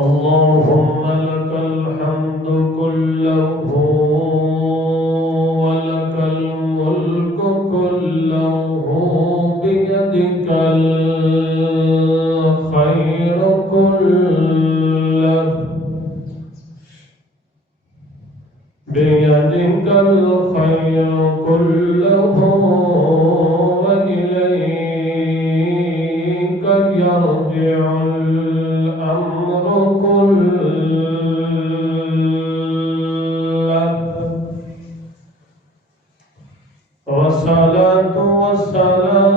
اللهم لك الحمد كله ولك الملك كله بيدك الخير كله بيدك الخير كله وإليك يرجع الأمر كله والصلاة والسلام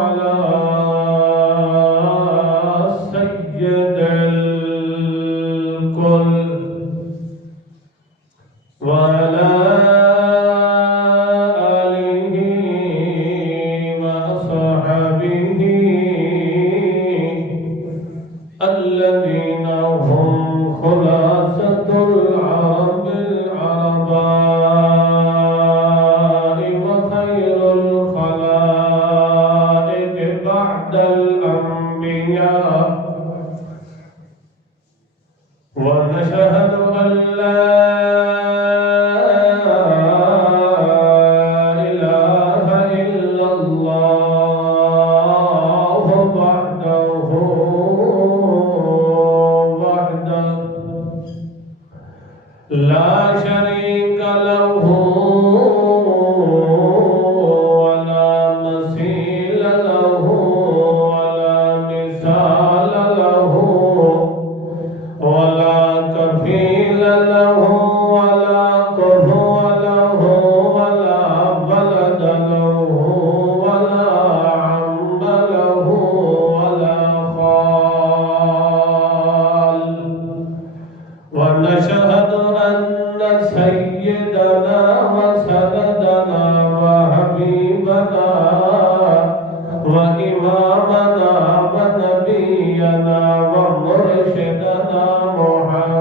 على سيد الكل وعلى آله وصحبه الذين هم خلاصة العرب العرباء وخير الخلائق بعد الأنبياء ونشهد أن لا إله إلا الله وحده لا شريك له ولا مثيل له ولا مثال له ولا كفيل له ولا كفو له ولا ولد له ولا عم له ولا خال ونشهد أن سيدنا وسندنا وحبيبنا وإمامنا ونبينا ومرشدنا محمد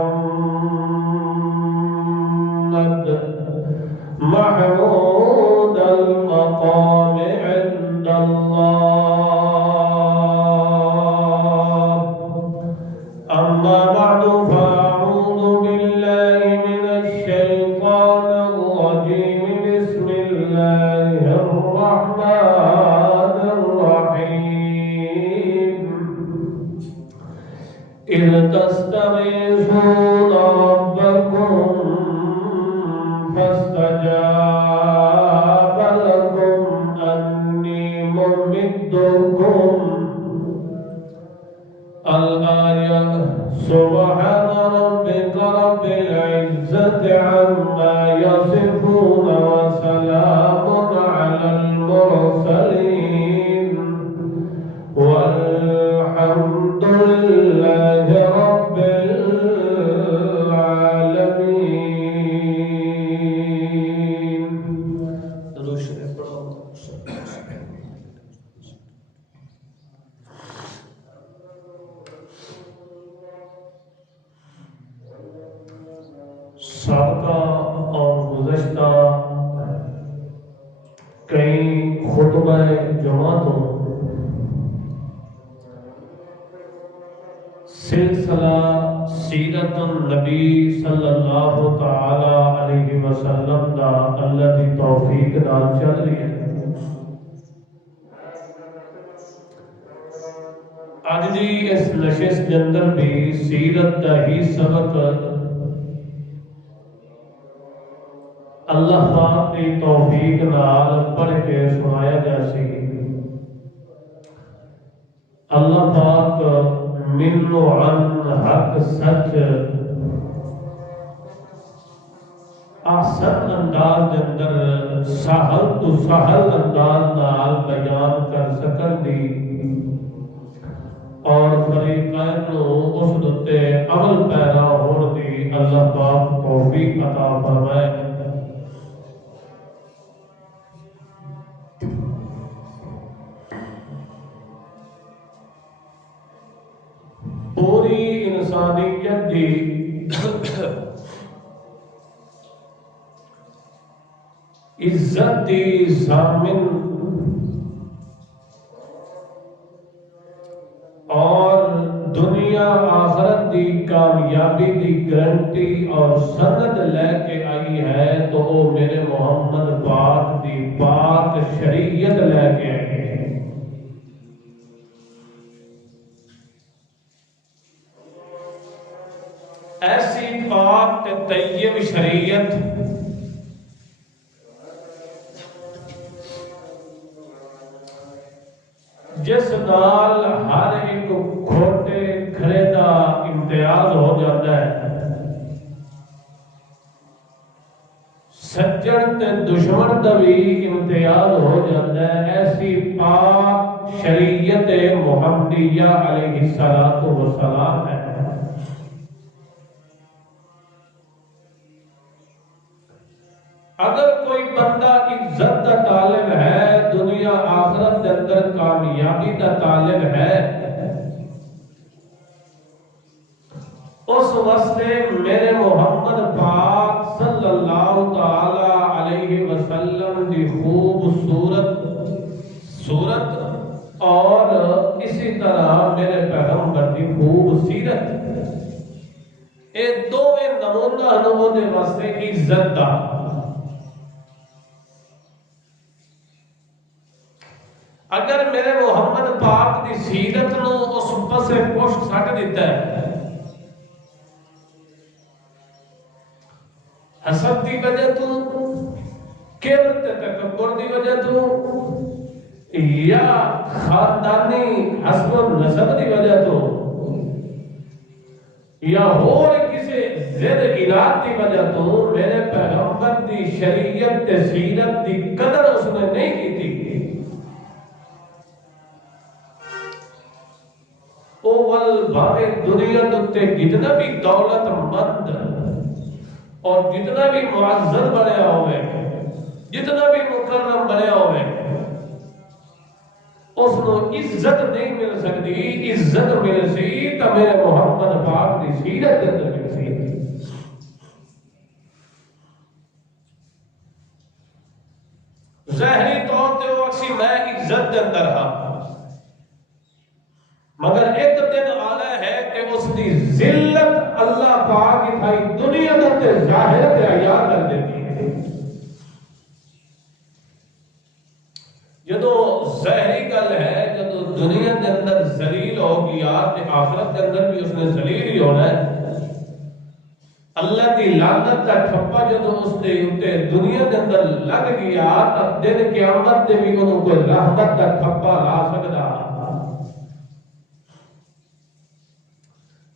محمود المقام عند الله أما بعد فأعوذ بالله من الشيطان الرجيم بسم الله الرحمن الرحيم إذ تستغيثون ربكم فاستجاب لكم أني ممدكم الآية سبحان ربك رب العزة عما يصفون وسلام على المرسلين والحمد لله رب العالمين. سابقہ اور گزشتہ کئی خطبہ جماعتوں سلسلہ سیرت النبی صلی اللہ تعالی علیہ وسلم دا اللہ دی توفیق نال چل رہی ہے. اج دی اس نشست دے اندر بھی سیرت دا ہی سبق اللہ پاک کی توفیق نال پڑھ کے سنایا جاسی. اللہ پاک من و عن حق سچ آسان انداز دے اندر سہل تو سہل انداز نال بیان کر سکن دی اور فریقین نو اس دتے عمل پیدا ہون دی اللہ پاک توفیق عطا فرمائے. پوری انسانیت دی عزت دی ضامن دنیا آخرت دی کامیابی دی گارنٹی اور سند لے کے آئی ہے تو وہ میرے محمد پاک دی پاک شریعت لے کے آئی ہے۔ ایسی پاک تے طیب شریعت جس نال ہر ایک کھوٹے کھڑے دا امتیاز ہو جاتا ہے، سجن تے دشمن دا بھی امتیاز ہو جاتا ہے، ایسی پاک شریعت محمدیہ علیہ السلام ہے۔ اگر کوئی بندہ عزت کا طالب ہے، دنیا آخرت کے اندر کامیابی کا طالب ہے، اس واسطے میرے محمد پاک صلی اللہ تعالی علیہ وسلم کی خوبصورت صورت اور اسی طرح میرے پیغمبر کی خوب سیرت، یہ دونوں نمونہ نمو دے واسطے عزت دا۔ اگر میرے محمد پاک دی سیرت نو اس پسے پشت سٹ دیتا ہے، حسد دی وجہ تو، کبر تے تکبر دی وجہ تو، یا خاندانی حسب و نسب دی وجہ تو، یا اور کسی زد اراد دی وجہ تو میرے پیغمبر دی شریعت تے سیرت دی قدر اس نے نہیں کی تھی، بھاوے دنیا تے جتنا بھی دولت مند اور جتنا بھی معزز بنیا ہوئے، جتنا بھی مکرم بنیا ہوئے، اس کو عزت نہیں مل سکتی۔ عزت مل سی تو میرے محمد پاک کی سیرت کے اندر مل سی۔ ظاہری طور تے وہ اکسی میں عزت کے اندر ہاں، مگر ایک دن آنا ہے کہ اس کی ذلت اللہ پاک کی دنیا تے ظاہر تے عیاں کر دیتی ہے۔ جدو ظاہری گل ہے، جدو دنیا کے اندر ذلیل ہو گیا تے آخرت کے اندر بھی اس نے ذلیل ہی ہونا ہے۔ اللہ کی لعنت کا ٹھپا جدو اس دے اوتے دنیا کے اندر لگ گیا تو دن قیامت تے بھی انہوں کوئی رحمت کا ٹھپا لا سکتا،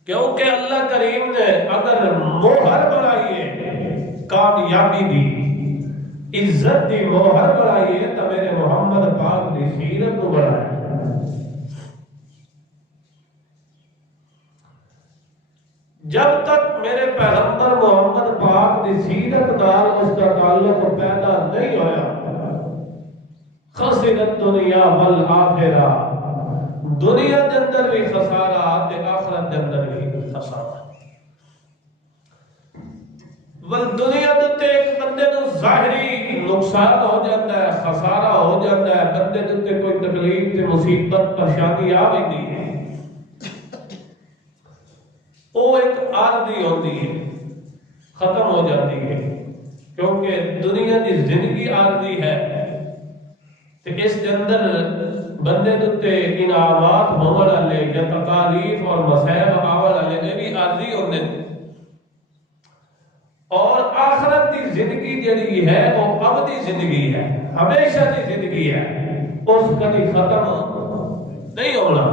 کیونکہ اللہ کریم نے اگر موہر بنائی ہے کامیابی دی، عزت دی موہر بنائی ہے تو میرے محمد پاک دی سیرت کو بنایا۔ جب تک میرے پیغمبر محمد پاک دی سیرت نال اس کا تعلق پیدا نہیں ہویا، خسرت دنیا والآخرہ، دنیا کے اندر بھی خسارہ تے آخرت کے اندر بھی خسارہ۔ دنیا تے ایک بندے نو ظاہری نقصان ہو جاتا ہے، خسارہ ہو جاتا ہے، بندے تے کوئی تکلیف تے مصیبت پریشانی آ گئی ہے، وہ ایک عارضی ہوتی ہے، ختم ہو جاتی ہے، کیونکہ دنیا کی زندگی عارضی ہے، تو اس کے اندر بندے تے انعامات ہونے والے یا تکالیف اور مصائب آنے والے بھی عارضی ہوتے ہیں، اور آخرت کی زندگی جڑی ہے وہ ابدی زندگی ہے، ہمیشہ کی زندگی ہے، اس کبھی ختم نہیں ہونا۔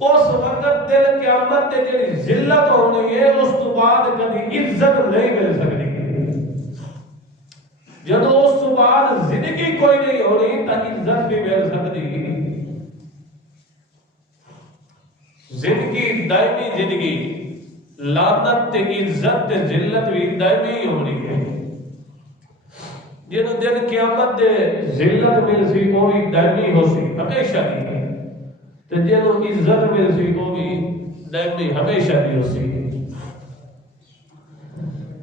اس وقت دل قیامت تے جڑی ذلت ہونی ہے، اس تو بعد کبھی عزت نہیں مل سکتی۔ جب اس تو بعد زندگی کوئی نہیں ہونی تو عزت بھی مل سکتی۔ زندگی دائمی زندگی، لعنت تے عزت تے ذلت بھی دائمی ہی ہونی ہے۔ جنہوں دن قیامت دے ذلت مل سی وہ بھی دائمی ہو سی، ہمیشہ بھی، تے جنہوں عزت مل سی وہ بھی دائمی ہمیشہ بھی ہو سی۔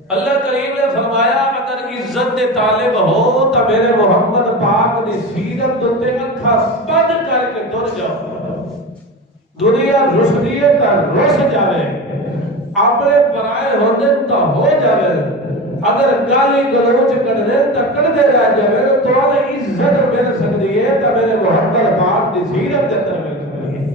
اللہ کریم نے فرمایا اگر عزت دے طالب ہو تو میرے محمد پاک دی سیرت تے اکھا بند کر کے ٹر جاؤ، دنیا رسدیے تا رس جاوے اپنے برائے ہونے تا ہو جاوے اگر گالی گلوچ کرنے تا کردے رہ جاوے تو آنے عزت مل سکتی ہے تا میرے محمد پاک دی سیرت دے اندر مل سکتی ہے۔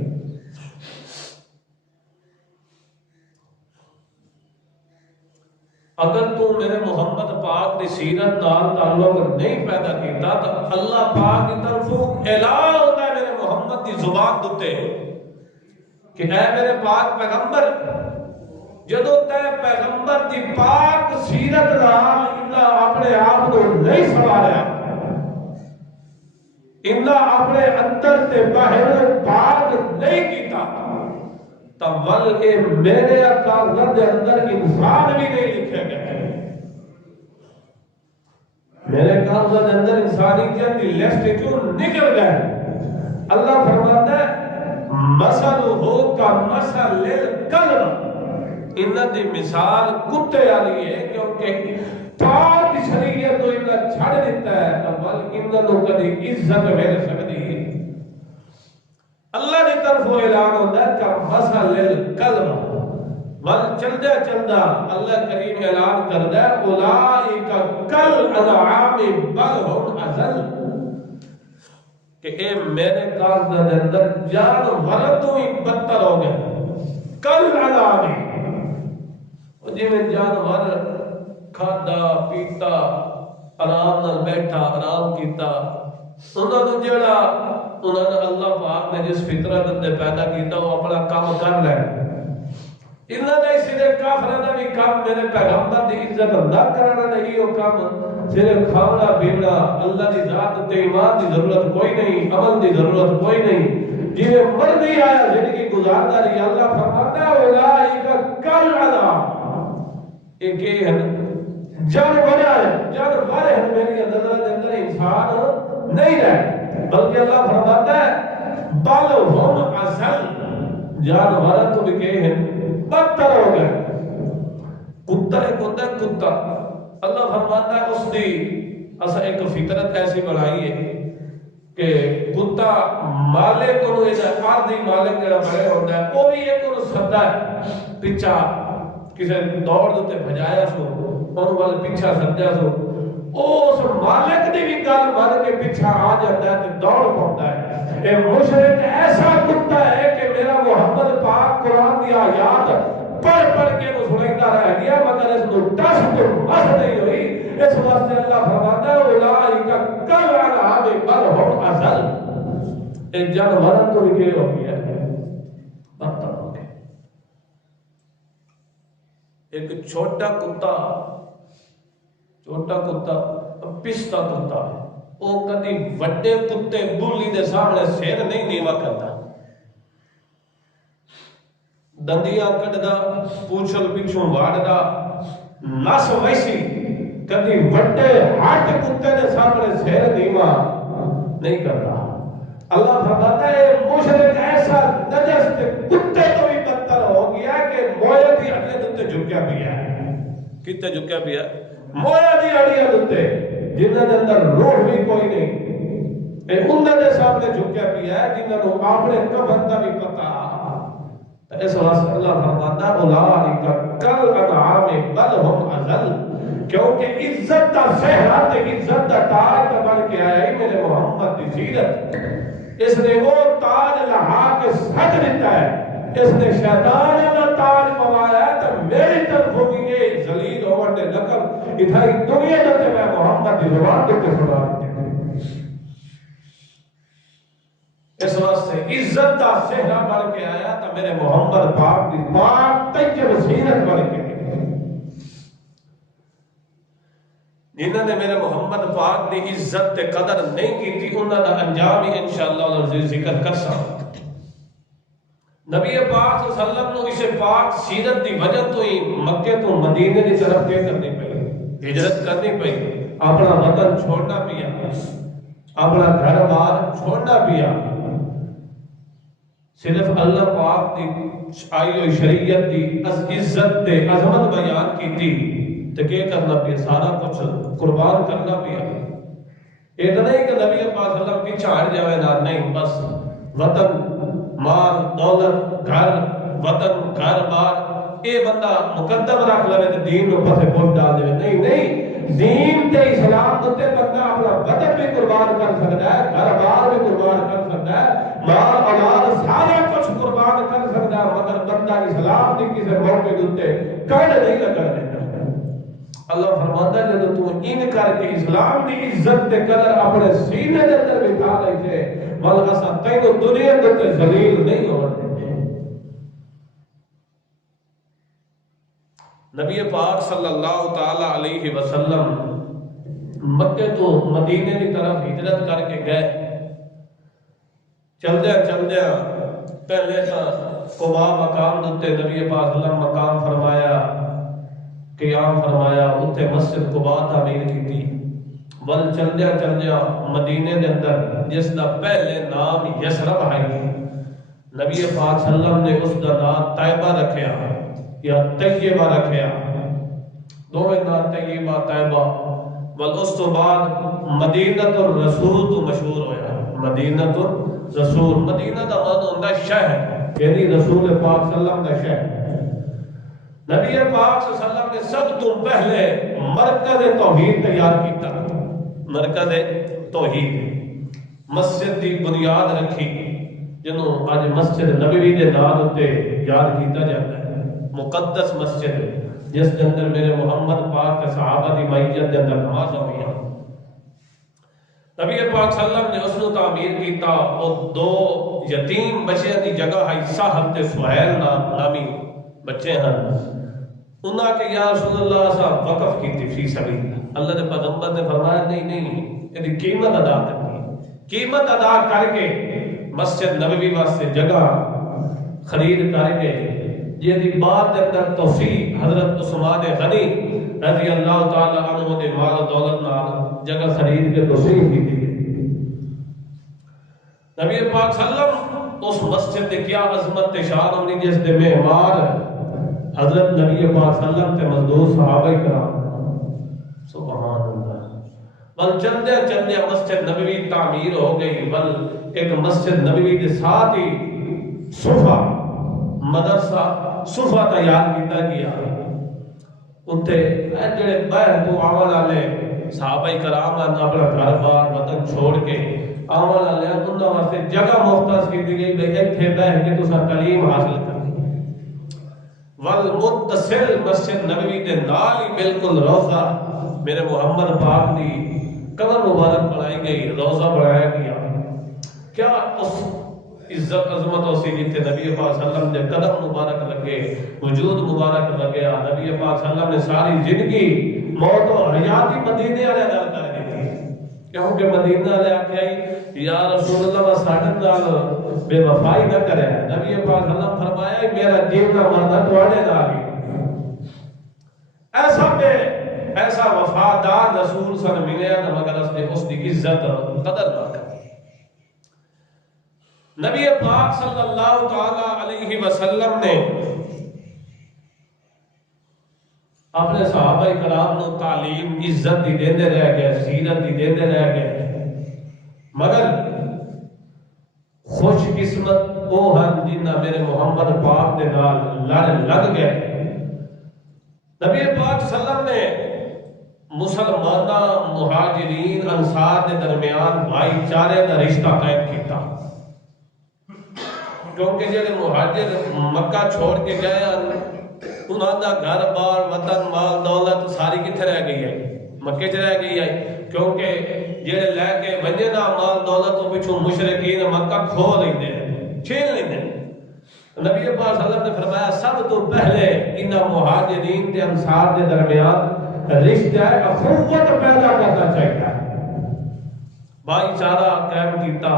اگر تو میرے محمد پاک دی سیرت نال تعلق نہیں پیدا کیتا تو اللہ پاک کی طرفوں اعلان ہوتا ہے میرے محمد دی زبان دتے کہ اے میرے پاک پیغمبر جدو تے پیغمبر دی پاک سیرت نال انہاں اپنے آپ کو نہیں سنواریا، انہاں اپنے اندر تے باہر پاک نہیں کیتا تب بلکہ میرے کاغذ کے اندر انسان بھی نہیں لکھے گئے، میرے کاغذ کے اندر انسانیت کی لسٹ جو نکل گئے۔ اللہ فرماتا ہے مثلہ کمثل الکلب، انہاں دی مثال کتے والی ہے کیونکہ پاک شریعت تو انہاں چھڑ دیتا ہے تو بل انہاں نو کدی عزت مل سکتی ہے۔ اللہ کی طرف اعلان ہوتا ہے کمثل الکلب، بل چلدا چلدا اللہ کریم اعلان کردا ہے اولئک کالانعام بل هم اضل، کہ اے میرے کاغذ کے اندر جانور تو ہی بدتر ہو گئے، کالانعام جی میں جانور کھادا پیتا آرام نال بیٹھا آرام کیتا، انہاں نوں جڑا انہاں نے اللہ پاک نے جس فطرت اندر پیدا کیتا وہ اپنا کام کر لے، انہاں نے صرف کافراں دا بھی کام میرے پیغمبر دی عزت نہ کرنا نہیں، وہ کام صرف کھانا پینا، اللہ دی ذات تے ایمان دی ضرورت کوئی نہیں، عمل دی ضرورت کوئی نہیں، جی مرضی آیا زندگی گزارتا رہی۔ اللہ فرماتا ہے اولئک کالانعام، ایک یہ ہے جانور ہے میری نظر کے اندر انسان نہیں رہے، بلکہ اللہ فرماتا ہے بل هم اضل، جانور تو بھی کہ ہیں بدتر ہو گئے۔ کتا ایک ہوتا ہے کتا، اللہ فرماتا ہے اس دی اسا ایک فطرت ایسی بنائی ہے کہ کتا مالک کو ارضی مالک جڑا بڑے ہوتا ہے وہ بھی ایک کو سدا ہے پیچھا کسی دوڑ دے بھجایا سو انہوں والے پیچھا سجا سو اس مالک دی بھی گل مان کے پیچھا آ جاتا ہے تو دوڑ پاتا ہے۔ اے مشرک ایسا کتا ہے کہ میرا محمد پاک قرآن دی آیات پڑھ پڑھ کے وہ سنائیتا رہ گیا مگر اس کو ٹس تو مس نہیں ہوئی، اس واسطے اللہ فرماتا ہے اولئک کالانعام بل هم اضل، ایک جانور تو بھی ہو گیا بدتر ہو گیا۔ ایک چھوٹا کتا پستا کتا وہ کدی وڈے کتے بلی دے سامنے سر نہیں نیوا کرتا، دندیاں کٹدا پوچھل پچھوں واڑدا نس ویسی، کدی وڈے ہٹ کتے دے سامنے سر نیوا نہیں کرتا۔ اللہ فرماتا ہے مشرک ایسا نجس تے کتے تو بھی بدتر ہو گیا کہ مویا دی ہڈیاں تے جھکیا پیا ہے، کتے جھکیا پیا مویا دی ہڈیاں تے جنہاں دے اندر روح بھی کوئی نہیں، اے انہاں دے سامنے جھکیا پیا ہے جنہاں نوں اپنے کفن دا بھی پتہ۔ اس واسطے اللہ فرماتا ہے اولئک کالانعام بل هم اضل، کیونکہ عزت دا صحرا تے عزت دا تاج بن کے آیا ہے میرے محمد دی سیرت، اس نے وہ تاج لہا کے سج دیتا ہے، اس نے شیطان کا تاج پوایا ہے تو میری طرف ہوگی یہ ذلیل ہونے دے لقب ادھر دنیا جاتے میں محمد دی زبان دے کے سنا دیتے ہیں۔ اس واسطے عزت دا صحرا بن کے آیا تو میرے محمد پاک دی پاک طیب سیرت بن کے جنہوں نے میرے محمد پاک دی عزت تے قدر نہیں کی تھی انہوں دا انجام ہی انشاءاللہ العزیز ذکر کر سکتا۔ نبی پاک صلی اللہ علیہ وسلم نے اسے پاک سیرت دی وجہ تو ہی مکے تو مدینے کی طرف کیا کرنی پئی، ہجرت کرنی پئی، اپنا وطن چھوڑنا پیا، اپنا گھر بار چھوڑنا پیا، صرف اللہ پاک دی آئی ہوئی شریعت دی عزت تے عظمت بیان کی تھی تو کیا کرنا پیا، سارا کچھ قربان کرنا پیا۔ اتنا ہی کہ نبی پاک صلی اللہ علیہ وسلم پیچھے ہٹ جاوے نہ، نہیں بس وطن مال دولت گھر وطن گھر بار اے بندہ مقدم رکھ لے تے دین نو پاسے پوچھ ڈال دے. نہیں نہیں، دین تے اسلام تے بندہ اپنا وطن بھی قربان کر سکتا ہے، گھر بار بھی قربان کر سکتا ہے، مال اولاد سارا کچھ قربان کر سکتا ہے، مگر بندہ اسلام دی کسی موقع تے کڑ نہیں لگا دیتا. اللہ فرماتا ہے جب تو ان کر کے اسلام دی عزت تے قدر اپنے سینے دے اندر بٹھا لے تے ول اسا تینو دنیا دے تے ذلیل نہیں ہون دیتے. نبی پاک صلی اللہ تعالی علیہ وسلم مکے تو مدینے کی طرف ہجرت کر کے گئے. چلدیا چلدیا پہلے تو قباء مقام دتے نبی پاک صلی اللہ علیہ وسلم مقام فرمایا، قیام فرمایا، اتنے مسجد قباء تعمیر کی تھی. بل چلدیا چلدیا مدینے کے اندر جس کا پہلے نام یثرب ہے، نبی پاک صلی اللہ علیہ وسلم نے اس کا نام طیبہ رکھیا یا طیبہ رکھیا، دونوں نام طیبہ طیبہ. بل اس تو بعد مدینہ الرسول تو مشہور ہویا. مدینہ الرسول، مدینہ دا معنی ہوندا شہر، یعنی رسول پاک صلی اللہ علیہ وسلم دا شہر. نبی پاک صلی اللہ علیہ وسلم نے سب تو پہلے مرکز توحید تیار کیتا. مرکز توحید مسجد دی بنیاد رکھی جنوں اج مسجد نبوی دے نام تے یاد کیتا جاتا ہے. مقدس مسجد جس کے اندر میرے محمد پاک کے صحابہ دی معیت دے اندر نماز ہوئی. نبی پاک صلی اللہ علیہ وسلم نے اس کو تعمیر کیتا. اور دو یتیم بچے دی جگہ ہے، صاحب تے سہیل نامی بچے ہیں. انہاں کے یا رسول اللہ صاحب وقف کی فی سبیل اللہ. اللہ نے پیغمبر نے فرمایا نہیں نہیں، یہ قیمت ادا کرنی، قیمت ادا کر کے مسجد نبوی واسطے جگہ خرید کر کے یہ بات اندر توفیق حضرت عثمان غنی رضی اللہ تعالی عنہ دے مال و دولت نال جگہ خرید کے توفیق کی تھی. نبی پاک صلی اللہ علیہ وسلم اس مسجد دے کیا عظمت تے شان ہونی جس دے معمار حضرت نبی پاک صلی اللہ علیہ وسلم تے مزدور صحابہ کرام. سبحان اللہ. بل چندے چندے مسجد نبوی تعمیر ہو گئی. بل ایک مسجد نبوی کے ساتھ ہی صفہ مدرسہ صفہ تیار کیتا گیا. اتنے جڑے باہر تو آون والے صحابہ کرام اپنا گھر بار وطن چھوڑ کے آون والے انہاں واسطے جگہ مختص کی گئی بھئی ایتھے بیٹھ کے تساں تعلیم حاصل کرنی. والمتصل مسجد نبوی دے نال ہی بالکل روضہ میرے محمد پاک دی قبر مبارک بنائی گئی، روضہ بنایا گیا. کیا اس عزت عظمت اسی جتے نبی پاک صلی اللہ علیہ وسلم نے قدم مبارک لگے، وجود مبارک لگیا. نبی پاک صلی اللہ علیہ وسلم نے ساری زندگی موت و حیات مدینے والے نال کر دی تھی. کیونکہ مدینہ والے آکھیا یا رسول اللہ ساڈے نال بے وفائی نہ کرے. نبی پاک صلی اللہ علیہ وسلم فرمایا میرا جینا مرنا تواڈے نال ہی. ایسا وفادار رسول صلی اللہ علیہ وسلم ملیا مگر اس کی عزت قدر نہ کر. نبی پاک صلی اللہ تعالی علیہ وسلم نے اپنے صحابہ کرام کو تعلیم عزت دی دیندے رہ گئے، سیرت دی دیندے رہ گئے. مگر خوش قسمت وہ ہیں جنہ میرے محمد پاک دے نال لڑ لگ گئے. نبی پاک صلی اللہ علیہ وسلم نے مسلمانہ مہاجرین انصار کے درمیان بھائی چارے کا رشتہ قائم کیتا. کیونکہ جڑے مہاجر مکہ چھوڑ کے گئے انہاں دا گھر بار وطن مال دولت ساری کتنے رہ گئی ہے؟ مکے چ رہ گئی ہے. کیونکہ جڑے لے کے ونجے نا مال دولت تو پچھوں مشرکین مکہ کھو لیندے چھین لیندے. نبی پاک صلی اللہ علیہ وسلم نے فرمایا سب تو پہلے انہاں مہاجرین تے انصار دے درمیان رشتہ اخوت پیدا کرنا چاہیے، بھائی چارہ قائم کیتا.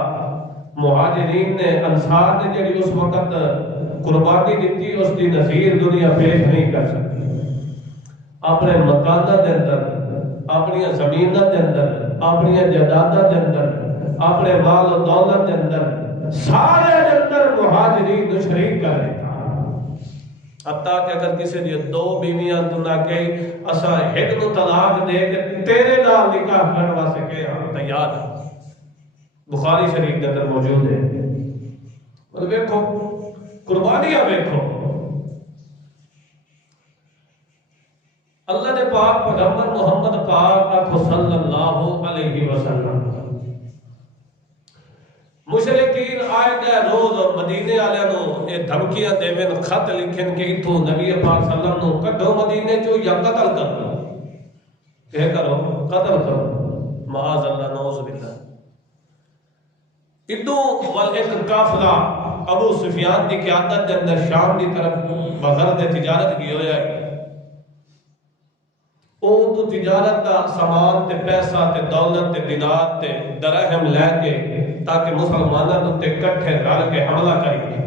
مہاجرین نے انصار نے جڑی اس وقت قربانی دیتی اس کی نظیر دنیا پیش نہیں کر سکتی. اپنے مکانہ دے اندر، اپنی زمینہ دے اندر، اپنی جائیداداں دے اندر، اپنے مال و دولت دے اندر سارے دے اندر مہاجرین کو شریک کر دیتا. حتیٰ کہ اگر کسی نے دو بیویاں تو نہ کہی اسا ایک نو طلاق دے کے تیرے نال نکاح کرنے واسطے کہ ہاں تیار ہے. بخاری شریف کے اندر موجود ہے. اور ویکھو قربانیاں ویکھو اللہ نے پاک پیغمبر محمد پاک آخو صلی اللہ علیہ وسلم مشرکین آئے گئے روز مدینے والوں نو یہ دھمکیاں دیون خط لکھن کہ اتوں نبی پاک صلی اللہ علیہ وسلم کڈو مدینے چو یا قتل کرو کہ کرو قتل کرو معاذ اللہ نعوذ باللہ ادوں ول ایک قافلہ ابو سفیان دی قیادت دے اندر شام دی طرف بغرض تجارت کی ہویا ہے او تو تجارت دا سامان تے پیسہ تے دولت تے دینار تے درہم لے کے تاکہ مسلمانوں تے کٹھے رل کے حملہ کریے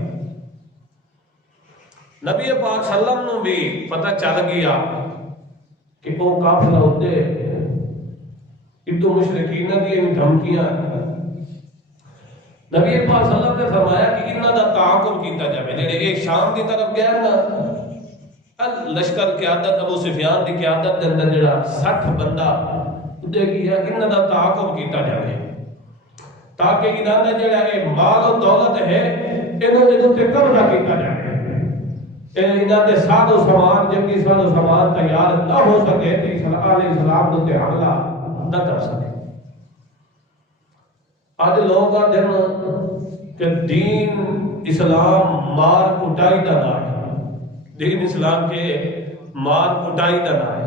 نبی پاک صلی اللہ علیہ وسلم نو بھی پتہ چل گیا کہ وہ قافلہ ہوتے اتو مشرکین دی دھمکیاں نبی پاک صلی اللہ علیہ وسلم نے فرمایا کہ انہاں دا تعاقب کیتا جائے جڑے ایک شام دی طرف گئے نا لشکر قیادت ابو سفیان دی قیادت دے اندر جڑا 60 بندہ اتے کیا انہاں دا تعاقب کیتا جائے تاکہ انہاں دا جڑا اے مال و دولت ہے انہاں تے قبضہ کیتا جائے انہاں دے ساز و سامان جنگی ساز و سامان تیار نہ ہو سکے تے عیسیٰ علیہ السلام تے حملہ نہ کر سکے آج لوگ آدھیں کہ دین اسلام مار کٹائی دا نام ہے دین اسلام کے مار کٹائی دا نام ہے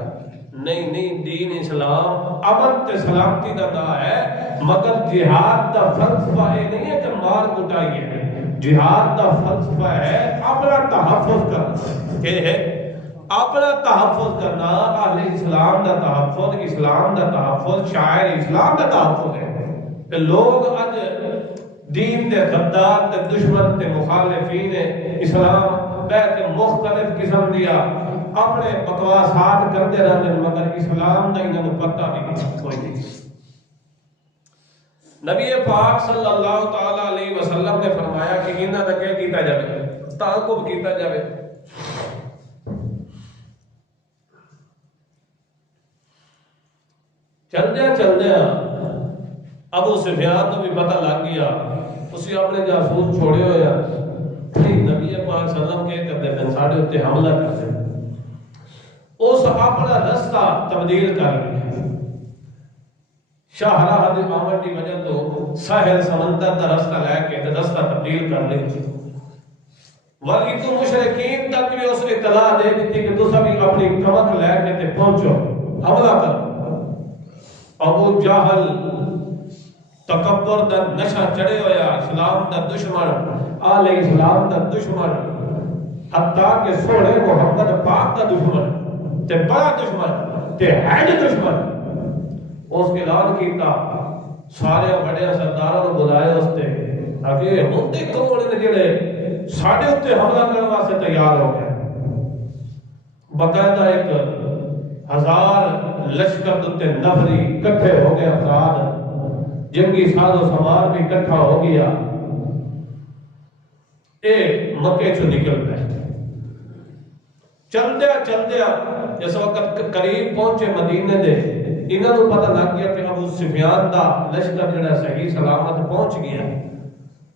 نہیں دین اسلام امن تے سلامتی دا نام ہے مگر جہاد دا فلسفہ نہیں ہے کہ مار کٹائی ہے جہاد دا فلسفہ ہے اپنا تحفظ کرنا کہ ہے اپنا تحفظ کرنا اہل اسلام دا تحفظ اسلام دا تحفظ شاعر اسلام دا تحفظ ہے کہ لوگ اج دین دے غدار تے دشمن تے مخالفین اسلام بیت مختلف قسم دیا اپنے بکواسات کرتے رہتے مگر اسلام دا انہوں پتہ بھی کوئی نہیں نبی پاک صلی اللہ تعالی علیہ وسلم نے فرمایا کہ انہاں دا کیا کیتا جائے تعاقب کیتا جائے چلدے ابو سفیان کو بھی پتہ لگ گیا اسی اپنے جاسوس چھوڑے ہوئے نبی پاک صلی اللہ علیہ وسلم کے کرتے ہیں ساڑھے ہوتے حملہ کرتے ہیں اس اپنا رستہ تبدیل کر لیا شاہراہ دی آمد کی وجہ تو ساحل سمندر دا رستہ لے کے رستہ تبدیل کر لیا ولی تو مشرکین تک بھی اس اطلاع دے دیتی کہ تو سبھی اپنی کمک لے کے تے پہنچو حملہ کر ابو جہل تکبر دا نشہ چڑھے ہویا اسلام دا دشمن آل اسلام دا دشمن حتیٰ کہ سوڑے محمد پاک دا دشمن تے بڑا دشمن تے ہیڈ دشمن اس کے اعلان کیتا سارے بڑے سرداروں نے بلائے اس تے اگے ہوندے کون نے جڑے ساڈے اوتے حملہ کرنے واسطے تیار ہو گئے باقاعدہ ایک 1000 لشکر تے نفری اکٹھے ہو گئے افراد جنگی ساز و سامان بھی اکٹھا ہو گیا اے مکے چو نکل گئے چلدیا جس وقت قریب پہنچے مدینے دے انہاں نوں پتہ لگ گیا کہ ابو سفیان دا لشکر جڑا صحیح سلامت پہنچ گیا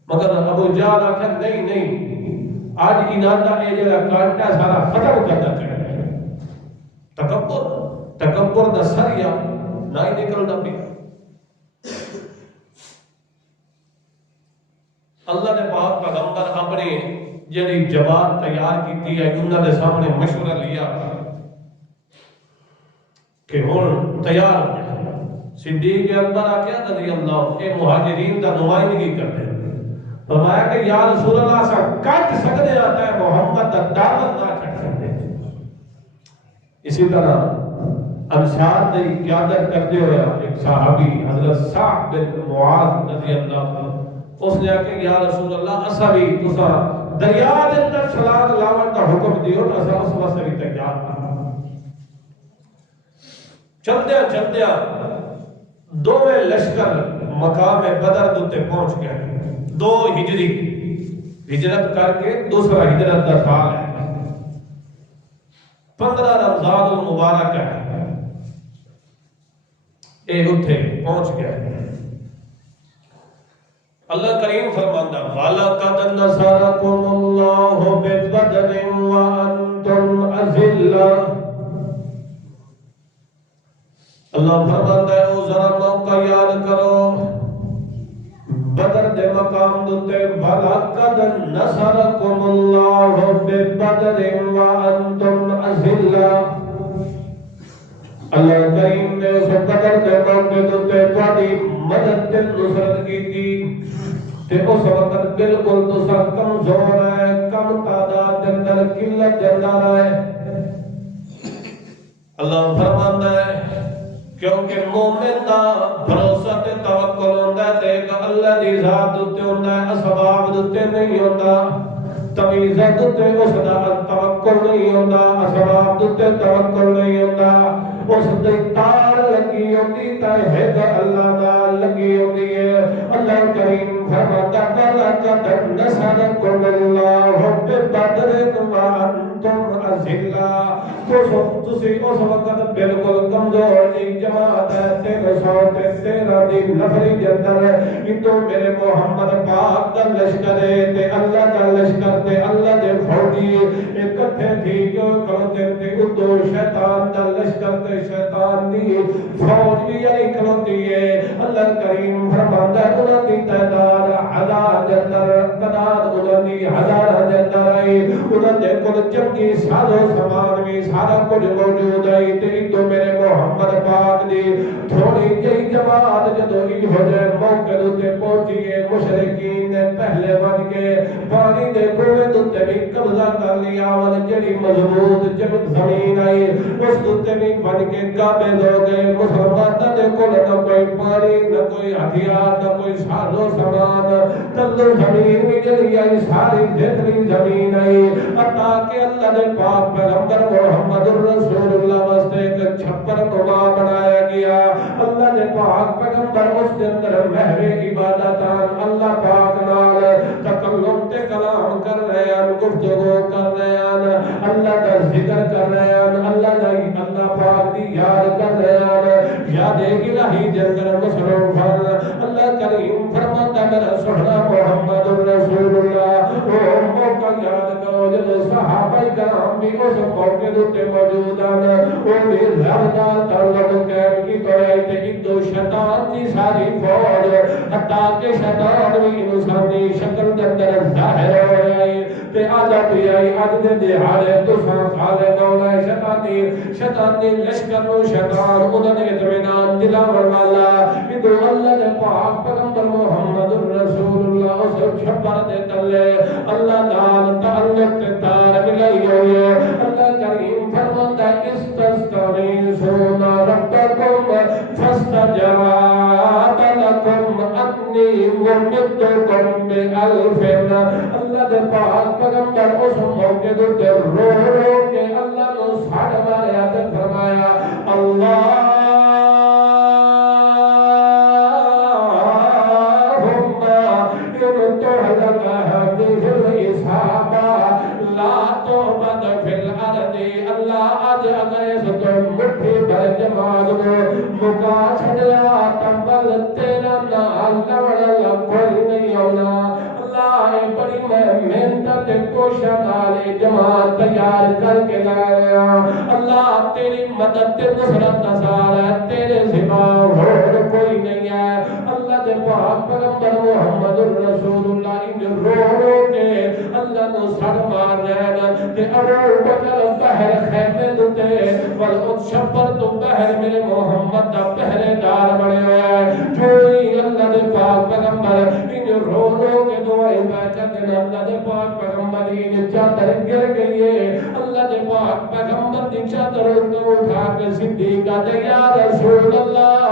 مگر ابو جہل آکھیا نہیں آج انہاں دا اے جڑا کانٹا سارا ختم کرنا چاہیے تکبر دا سریا نہ ہی نکلنا پیا اللہ نے پاک پیغمبر اپنی جڑی جواب تیار کیتی ہے انہاں دے سامنے مشورہ لیا کہ ہن تیار ہو جائے صدیق اکبر آکھیا رضی اللہ اے مہاجرین دا نمائندگی کرتے فرمایا کہ یا رسول اللہ سا کٹ سکتے آتا ہے محمد دا دعوت نہ چھڑ سکتے اسی طرح انصار دی قیادت کرتے ہوئے ایک صحابی حضرت سعد بن معاذ رضی اللہ عنہ اس نے کہا یا رسول اللہ اسا بھی تسا دریا دے اندر چھلانگ لاون دا حکم دیو تو اسا اس واسطے بھی تیار چلدیا دوویں لشکر مقام بدر تے پہنچ گئے 2 ہجری ہجرت کر کے دوسرا ہجرت دا سال ہے 15 رمضان المبارک ہے اے اتھے پہنچ گئے اللہ کریم فرماتا وَلَقَدْ نَصَرَكُمُ اللَّهُ بِبَدْرٍ وَأَنْتُمْ أَذِلَّةٌ۔ اللہ فرماتا ہے او ذرا موقع یاد کرو بدر دے مقام دوتے وَلَقَدْ نَصَرَكُمُ اللَّهُ بِبَدْرٍ وَأَنْتُمْ أَذِلَّةٌ۔ اللہ کریم نے اس بدر دے موقع دوتے تھوڑی مدد تے نصرت کی تھی تے اس وقت بالکل تسا کمزور ہے، کم تعداد دے اندر قلت دے اندر ہے۔ اللہ فرماتا ہے کیونکہ مومن دا بھروسہ تے توکل ہوندا ہے تے اللہ دی ذات تے ہوندا ہے، اسباب تے نہیں ہوندا، تمیز تے اس دا توکل نہیں ہوندا، اسباب تے توکل نہیں ہوندا، اس دی تار لگی ہوندی تے ہے اللہ نال لگی ہوندی ہے۔ اللہ کریم فرماتا ہے وَلَقَدْ نَصَرَكُمُ اللَّهُ بِبَدْرٍ وَأَنْتُمْ أَذِلَّةٌ۔ تسی اس وقت بالکل کمزور دی جماعت ہے، 313 دی نفری دے اندر اتو میرے محمد پاک دا لشکر ہے تے اللہ دا لشکر تے اللہ دے فوجی اکٹھے تھی کیوں کھلوتے تے اتو شیطان دا لشکر تے شیطان دی فوج بھی آئی کھلوتی ہے۔ اللہ کریم فرماتا ہے انہاں دی تعداد ہزار دے اندر، تعداد انہاں دی ہزار دے اندر آئی، انہاں دے کل جنگی سازو سامان بھی سارا کچھ موجود ہے تے تو میرے محمد پاک دی تھوڑی جئی جماعت جدو ہی ہو جائے موقع دوتے پہنچیے مشرقین نے پہلے بن کے پانی دے کوئے دوتے بھی قبضہ کر لیا ون جڑی مضبوط جب زمین آئی اس دوتے بھی بن کے قابض ہو گئے۔ مسلمان دے کو نہ کوئی پانی نہ کوئی ہتھیار نہ کوئی سازو سامان، تلو زمین بھی جڑی آئی ساری جتنی زمین آئی عطا کہ اللہ دے پاک پیغمبر محمد رسول اللہ واسطے ایک چھپر نما بنایا گیا۔ اللہ دے پاک پیغمبر اس کے اندر محو عبادتان اللہ پاک نال تکلم تے کلام کر رہے ہیں، گفتگو کر رہے ہیں، اللہ کا ذکر کر رہے ہیں، اللہ پاک دی یاد کر رہے ہیں، یاد الہی دے اندر مصروف ہیں۔ اللہ کریم فرماتا ہے میرا سونا محمد رسول اللہ او موقع یاد کرو جب صحابہ کرام بھی اس موقع دوتے موجود ہیں، وہ بھی رب نال تعلق قائم کی تو ہے تے دو شیطان دی ساری فوج حتیٰ کہ شیطان بھی انسانی شکل دے اندر ظاہر ہو آئی تے آجا بھی آئی آج دے دہاڑے دوسرا کھالے مولا شیطانی لشکر نو شیطان انہوں نے اطمینان دلاور والا ادو اللہ دے پاک پیغمبر محمد رسول اللہ اس چھپر دے تلے اللہ نال تعلق تے تار ملائی ہوئی ہے۔ اللہ کریم فرماتا ہے استستغیثون ربکم فاستجاب لکم انی ممدکم بألف۔ اللہ دے پاک پیغمبر اس موقع دے رو رو کے اللہ نے ساڑھ ماریا تے فرمایا اللہم ان تہلک هذه الإصابة لا تعبد في الأرض۔ اللہ آج اگر اس تو مٹھی بھر جمال کو مکا چھڑیا تنبل تیرا نال لوڑا کوئی نہیں ہونا۔ اللہ بڑی محنت کوشش نال جماعت تیار کر کے لایا۔ اللہ تیری مدد تے نصرت نثار ہے، تیرے سوا اور کوئی نہیں ہے۔ اللہ دے پاک پیغمبر محمد رسول اللہ ان رو رو کے اللہ نو سر مار رہے ہیں تے ابو بکر بحر خیمے دوتے والخود شبر تو بحر میرے محمد دا پہرے دار بڑے ہوئے ہیں۔ جوئی اللہ دے پاک پیغمبر ان رو رو کے دعائیں بیٹھا دے اللہ دے پاک پیغمبر ان چادر گر گئی ہے۔ اللہ دے پاک پیغمبر دی چادر کو اٹھا کے صدیقہ دے یا رسول اللہ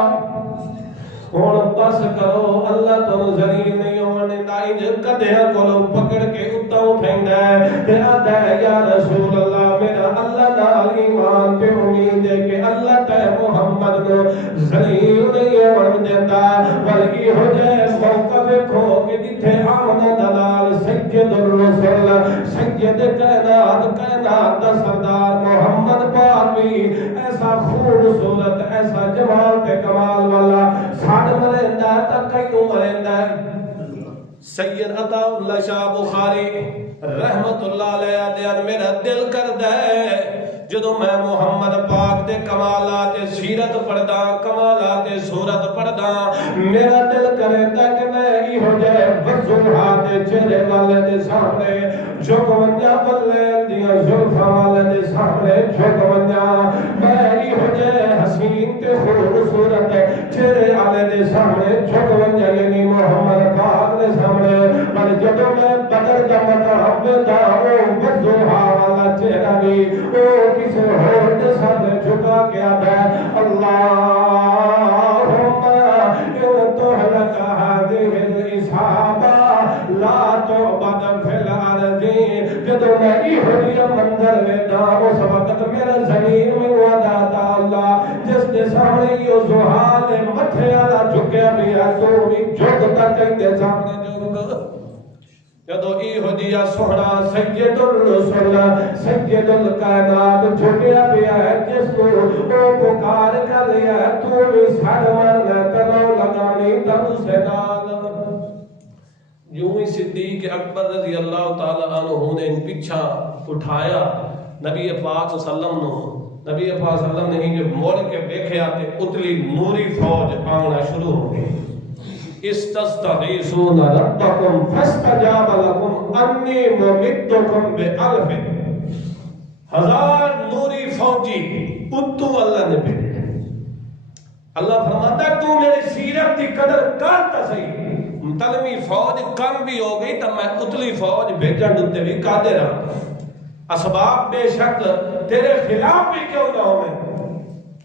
اور بس کرو اللہ تو ذلیل نہیں ہونے تائی جب کدھیاں کولو پکڑ کے اتھا اٹھیں گے تے آدھا ہے یا رسول اللہ میرا اللہ نال ایمان پہ امید ہے کہ اللہ تے محمد کو ذلیل نہیں ہونے دیتا بلکہ ہو جائے موقع دیکھو کہ جتھے آمنہ دلال سید الرسول سید کائنات دا سردار محمد پاک بھی ایسا خوبصورت ایسا جمال تے کمال والا ساڑھ مرندہ ہے تا کئی مرندہ ہے سید عطا اللہ شاہ بخاری رحمت اللہ علیہ دین میرا دل کردا ہے جدو میں محمد پاک دے کمالات سیرت پڑھدا کمالات صورت پڑھدا میرا دل کردا کہ میں ایہو جے وضوحا دے چہرے والے دے سامنے جھک ونجا بلے دیاں زلفاں والے دے سامنے جھک ونجا میں ایہو جے حسین تے خوبصورت چہرے والے دے سامنے جھک ونجا یعنی محمد پاک دے سامنے پر جدو میں بدر دا مطلب دا او وضوحا والا چہرہ بھی او کسی اور دے سامنے جھکا گیا ہے اللہم ان تہلک هذه الإصحابہ لا تعبد فی الارض جدو میں ایہو منظر ویدا اس وقت میرا زمین میں وعدہ تھا اللہ جس دے سامنے یہ زحال متھے والا جھکیا بھی ہے تو بھی جھکتا کہیں سامنے جھک جدو ایہو جیا سونا سید الرسول سید الکائنات جھکیا بھی ہے جس کو وہ پکار کر رہا ہے تو بھی سر مرنا تلو لگانی تب سے نال یوں ہی صدیق اکبر رضی اللہ تعالی عنہ نے ان پیچھا اٹھایا نبی پاک صلی اللہ علیہ وسلم نبی پاک صلی اللہ علیہ وسلم نے جب موڑ کے دیکھے آتے اتلی نوری فوج آنا شروع ہو گئی استستغیثون ربکم فاستجاب لکم انی ممدکم بألف ہزار نوری فوجی اتو اللہ نے بھیجے اللہ فرماتا ہے تو میری سیرت کی قدر کرتا صحیح تلمی فوج کم بھی ہو گئی تب میں اتلی فوج بھیجن دوتے بھی قادر ہوں اسباب بے شک تیرے خلاف بھی کیوں نہ ہوئے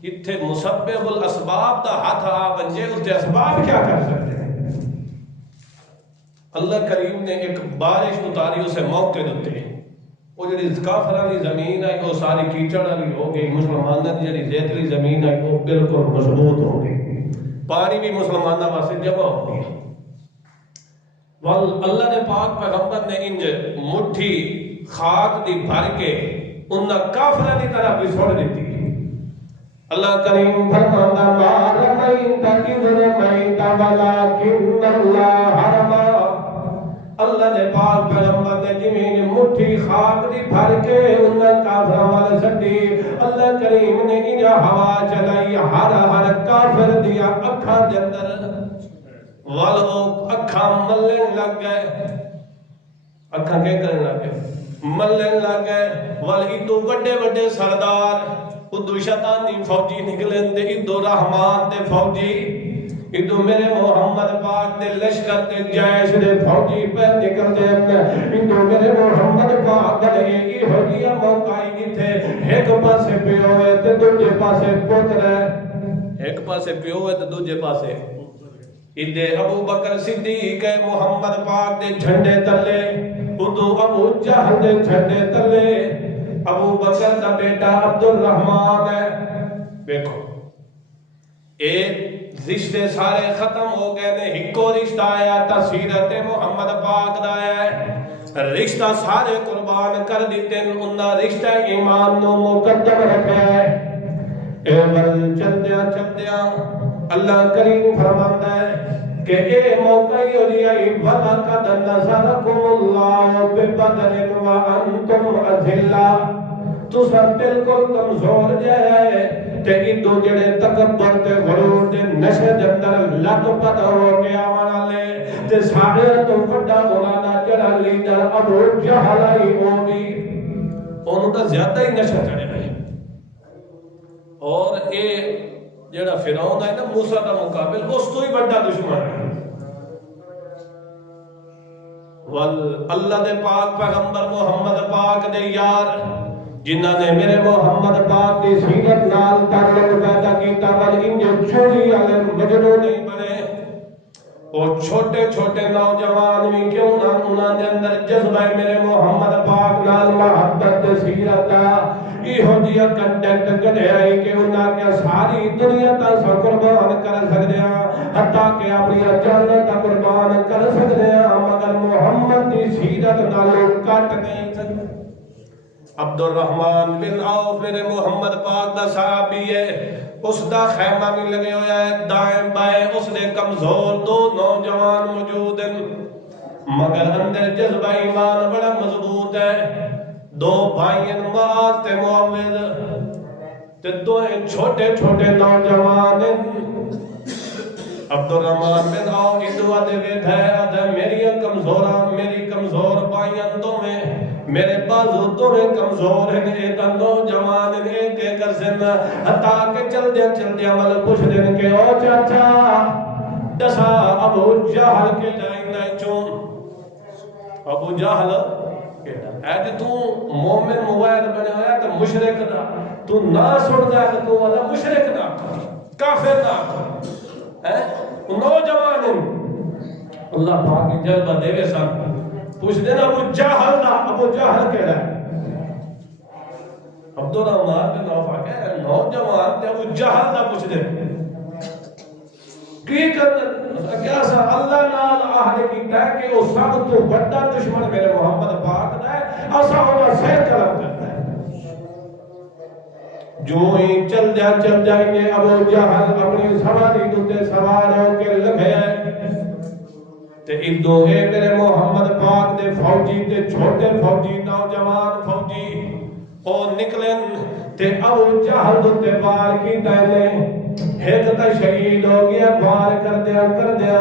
اتھے مسبب الاسباب دا ہاتھ آ بنجے اتھے اسباب کیا کر سکتے ہیں اللہ کریم نے ایک بارش اتاری اسے موقع دیتے وہ جڑی کافرانی زمین ہے وہ ساری کیچڑ والی ہو گئی مسلمانوں کی جڑی ریتلی زمین ہے وہ بالکل مضبوط ہو گئی پانی بھی مسلمانوں واسطے جمع ہو گیا اللہ نے پاک پیغمبر نے انج مٹھی خاک دی بھر کے انہاں کافرہ دی طرح بھی چھوڑ دیتی اللہ کریم فرماتا ما رمیت اذ رمیت ولکن اللہ حرما اللہ نے پاک پیغمبر نے زمین مٹھی خاک دی بھر کے انہاں کافرہ والے سٹی اللہ کریم نے انجا ہوا چلائی ہر کافر دیا اکھاں دے اندر والو اکھاں ملن لگ گئے اکھاں کے کرنے لگ گئے ملن لگ گئے والدو بڑے بڑے سردار ادو شیطانی فوجی نکلیں دے ادو رحمان دے فوجی ادو میرے محمد پاک دے لشکر دے جائش دے فوجی پہ نکل دے ادو میرے محمد پاک دے ایک فوجی موقعی کی تھے ایک پاسے پیوئے تے دوجے پاسے پتر ہے ایک پاسے پیوئے تے دوجے پاسے ادھے ابو بکر صدیق محمد پاک دے جھنڈے تلے ادو ابو جہل دے جھنڈے تلے ابو بکر دا بیٹا عبد الرحمن ہے دیکھو ایک رشتے سارے ختم ہو گئے نے ہکو رشتہ آیا تسیرت محمد پاک دا ہے رشتہ سارے قربان کر دیتے انہا رشتہ ایمان نو مقدم رکھا ہے اے ول چلدیاں اللہ کریم فرماتا ہے کہ اے موقعی ہو جائی وَلَقَدْ نَصَرَكُمُ اللَّهُ بِبَدْرٍ وَأَنْتُمْ أَذِلَّةٌ تو سب بالکل کمزور جائے تے ادو جڑے تکبر تے غرور تے نشے جندر لگ پت ہو کے آوانا لے تے سارے تو بڑا مولانا جڑا لیڈر ابو جہل آئی ہو بھی انہوں کا زیادہ ہی نشہ چڑھے رہے اور اے جڑا فرعون ہے نا موسیٰ کا مقابل اس تو ہی بڑا دشمن ہے اللہ دے پاک پیغمبر محمد پاک دے یار جنہ نے میرے محمد پاک دی سیرت نال تعلق پیدا کیتا ول انجے چھوڑی والے مجنوں نہیں بنے اور چھوٹے چھوٹے نوجوان بھی کیوں نہ انہاں دے اندر جذبہ میرے محمد پاک نال محبت تے سیرت دا ایہو جیا کنٹیکٹ کڈھائی کہ انہاں کے ساری دنیا تا قربان کر سکدے ہاں حتیٰ کہ اپنی جان تا قربان کر سکدے ہاں مگر محمد دی سیرت نال کٹ نہیں سکدے عبد الرحمن بن عوف میرے محمد پاک دا صحابی ہے اس دا خیمہ بھی لگے ہویا ہے دائیں بائیں اس نے کمزور دو نوجوان موجود ہیں مگر اندر جذبہ ایمان بڑا مضبوط ہے. دو بھائیاں معاذ تے معاوض تے دو چھوٹے چھوٹے نوجوان عبد الرحمن بن عوف ادوا دے ویٹ ہے ادھا میری کمزور بھائیاں دو میں میرے بازو دو میں کمزور ہیں ایک نوجوان ایک کر سن حتیٰ کہ چل دیا والا پوچھ دیں کہ او چاچا دسا ابو جہل کے ڈائن چون ابو جہل ایج تو مومن موائد بنے ہویا تو مشرک دا تو نہ سن دا ہے تو والا مشرک نہ کافر نہ نوجوان اللہ پاک کی جلبہ دے سن پوچھ دینا ابو جہل کہہ رہا ہے عبد الرحمن بن عوف کہہ رہا ہے نوجوان تے ابو جہل دا پوچھ دے کی کرنا کیا سا اللہ نال آہد کیتا ہے کہ وہ سب تو بڑا دشمن میرے محمد پاک دا ہے اسا ہونا سیر طلب کرتا ہے. جو ہی چل جائیں ابو جہل اپنی سواری دوتے سوار ہو کے لگے تے ادو اے میرے محمد پاک دے فوجی تے چھوٹے فوجی نوجوان فوجی او نکلن تے ابو جہل دوتے وار کی دائنے ایک تا شہید ہو گیا وار کر دیا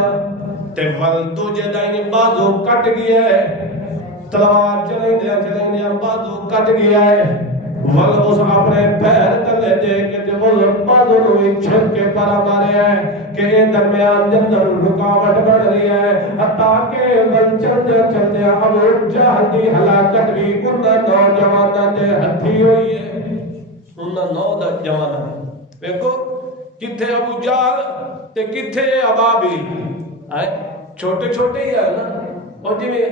تے ول دوجے دائنے بازو کٹ گیا ہے تلوار چلیں دیا بازو کٹ گیا ہے ول اس اپنے پیر تلے دے کے تے اس بازو نوی چھپ کے پارا مارے ہیں کہ درمیان جندر رکاوٹ بڑھ رہی ہے حتیٰ کہ ول چل دیا ابو جہل دی ہلاکت بھی انہاں نوجواناں دے ہتھی ہوئی ہے انہاں نوجواناں دیکھو کتھے ابو جہل تے کتھے ابابیل چھوٹے چھوٹے ہی ہے نا اور جی میں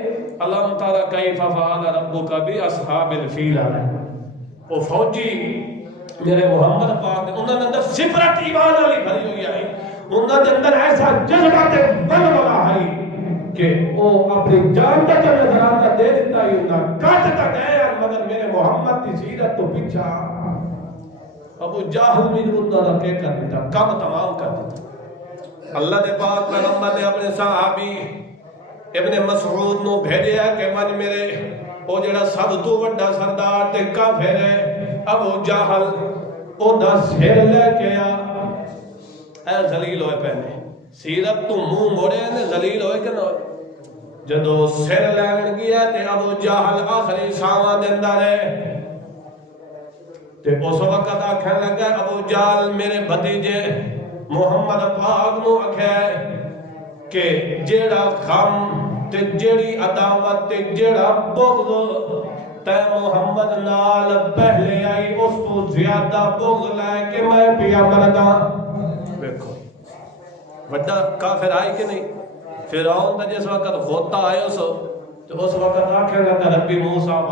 اللہ تعالیٰ کیف فعل ربک باصحاب الفیل ہے وہ فوجی میرے محمد پاک انہوں نے اندر صفرت ایمان والی بھری ہوئی آئی انہوں نے اندر ایسا جذبات بلولا آئی کہ وہ اپنی جان تک نظرانہ دے دیتا ہی انہوں کٹ تک ہے مگر میرے محمد کی سیرت تو پیچھا ابو جہل بھی انہوں نے کیا کر دیتا کم تمام کر دیتا. اللہ نے پاک پیغمبر نے اپنے صحابی ابن مسعود نو بھیجے ہے کہ من میرے او جڑا سب تو وڈا سردار تے کافر ہے ابو جہل او دا سر لے کے اے ذلیل ہوئے پہنے سیرت تو منہ موڑے نے ذلیل ہوئے کہ نہ جدو سر لین گیا تے ابو جہل آخری ساواں دیندا رہے تے اس وقت آکھن لگا ابو جہل میرے بھتیجے محمد پاک نو آکھے کہ جیڑا غم تے جیڑی عداوت تے جیڑا بغض تے محمد نال پہلے آئی اس کو زیادہ بغض لائے کہ میں پیا مردا دیکھو بڑا کافر آئی کہ نہیں فرعون تا جس وقت ہوتا آئے تو اس وقت آکھے لگا ربی موسیٰ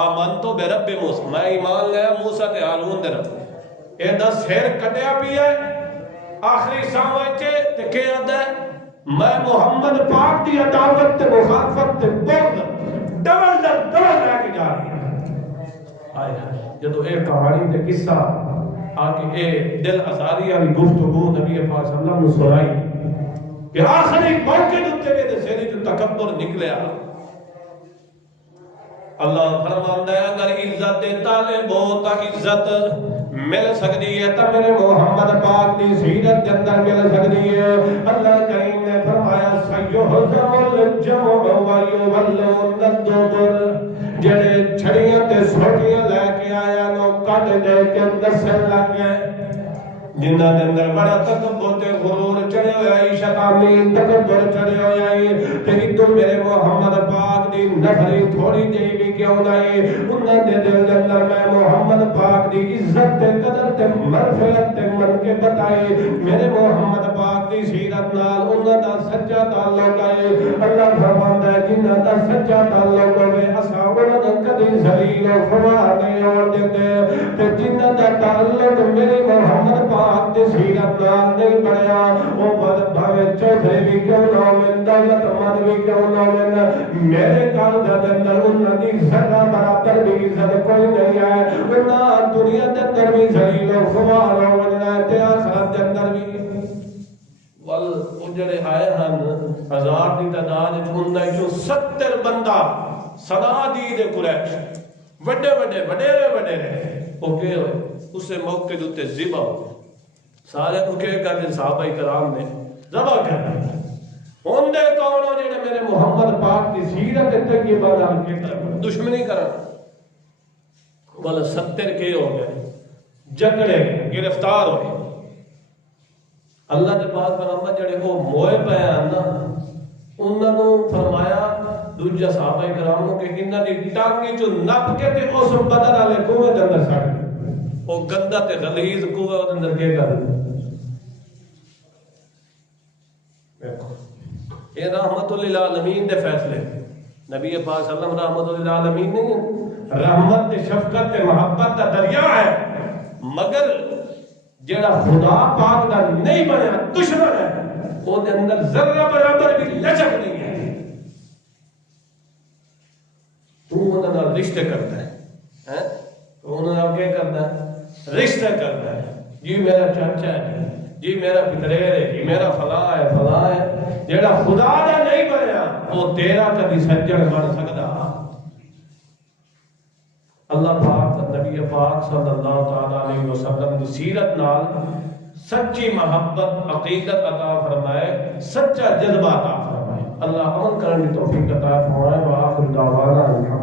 آمنتو بے رب موسیٰ میں ایمان لیا موسیٰ تے ہارون دے رب اے دا سیر کٹیا پی ہے آخری ساموچے تے کیا دے میں محمد پاک دی عداوت تے مخالفت تے بغض ڈبل رہ کے جا رہی ہے جدو ایک کہانی تے قصہ آکے اے دل ازاری والی گفتگو نبی پاک صلی اللہ علیہ وسلم سنائی کہ آخری موقع دوتے میں تے سیری جو تکبر نکلیا اللہ فرماندا ہے اگر عزت طالب ہو تا عزت مل سکتی ہے تا میرے محمد پاک دی سیرت کے اندر مل سکتی ہے. اللہ کریم نے فرمایا سیہزم الجمع ویولون الدبر جڑے چھڑیاں تے سوٹیاں لے کے آیا نو کٹ دے کے دسن لگ گئے جنہ دے اندر بڑا تکبر تے غرور چڑھے ہوئے شیطانی تکبر چڑھے ہوئے تے تو میرے محمد پاک دی نفری تھوڑی جی بھی کیوں نہیں انہاں دے دل دے اندر میں محمد پاک دی عزت تے قدر تے مرفعت تے من کے بتائی میرے محمد پاک دی سیرت نال انہاں دا سچا تعلق ہے. اللہ فرماندا ہے جنہاں دا سچا تعلق ہوے اساں انہاں نوں کدی ذلیل و خوار نہیں ہون دیندے تے جنہاں دا تعلق میرے محمد پاک دی سیرت نال نہیں بنیا او بھاوے چوتھے بھی کیوں نہ ہون دولت مند بھی کیوں نہ ہون میرے کال دے اندر انہاں دی ذرہ برابر بھی عزت کوئی نہیں ہے. انہاں دنیا دے اندر بھی ذلیل و خوار ہون تے آخرت دے اندر بھی ول اجڑے آئے ہن 1000 دی تعداد وچ 70 بندہ صنادید قریش وڈے وڈیرے او کہ ہوئے اس موقع دے تے ذبح ہوئے سارے کو کہ کر صحابہ کرام نے ذبح کر ہوندے کون ہو جڑے میرے محمد پاک کی سیرت طیبہ نال کے دشمنی کرن والا 70 کے ہو گئے جھگڑے گرفتار ہوئے اللہ دے پاک پیغمبر جڑے وہ موئے پے نا انہاں نو فرمایا دوجا صحابہ کرام نو کہ انہاں دی ٹانگی چوں نپ کے تے اس بدر والے کنویں دے اندر سٹ او گندا تے غلیظ کنواں دے اندر کے کر دیکھو یہ رحمت للعالمین دے فیصلے نبی پاک صلی اللہ علیہ وسلم رحمت للعالمین نہیں رحمت تے شفقت تے محبت دا دریا ہے مگر جڑا خدا پاک دا نہیں بنیا دشمن ہے وہ دے اندر ذرہ برابر بھی لچک نہیں ہے تو انہاں نال رشتے کرتا ہے تو انہاں نال کیا کرتا ہے رشتے کرتا ہے جی میرا چاچا ہے جی میرا پتریر ہے جی میرا فلاں ہے جڑا خدا دا نہیں بنیا وہ تیرا کبھی سجن بن سکدا اللہ پاک نبی پاک صلی اللہ تعالی علیہ وسلم دی سیرت نال سچی محبت عقیدت عطا فرمائے سچا جذبہ عطا فرمائے اللہ عمل کرنے کی توفیق عطا فرمائے وآخر دعوانا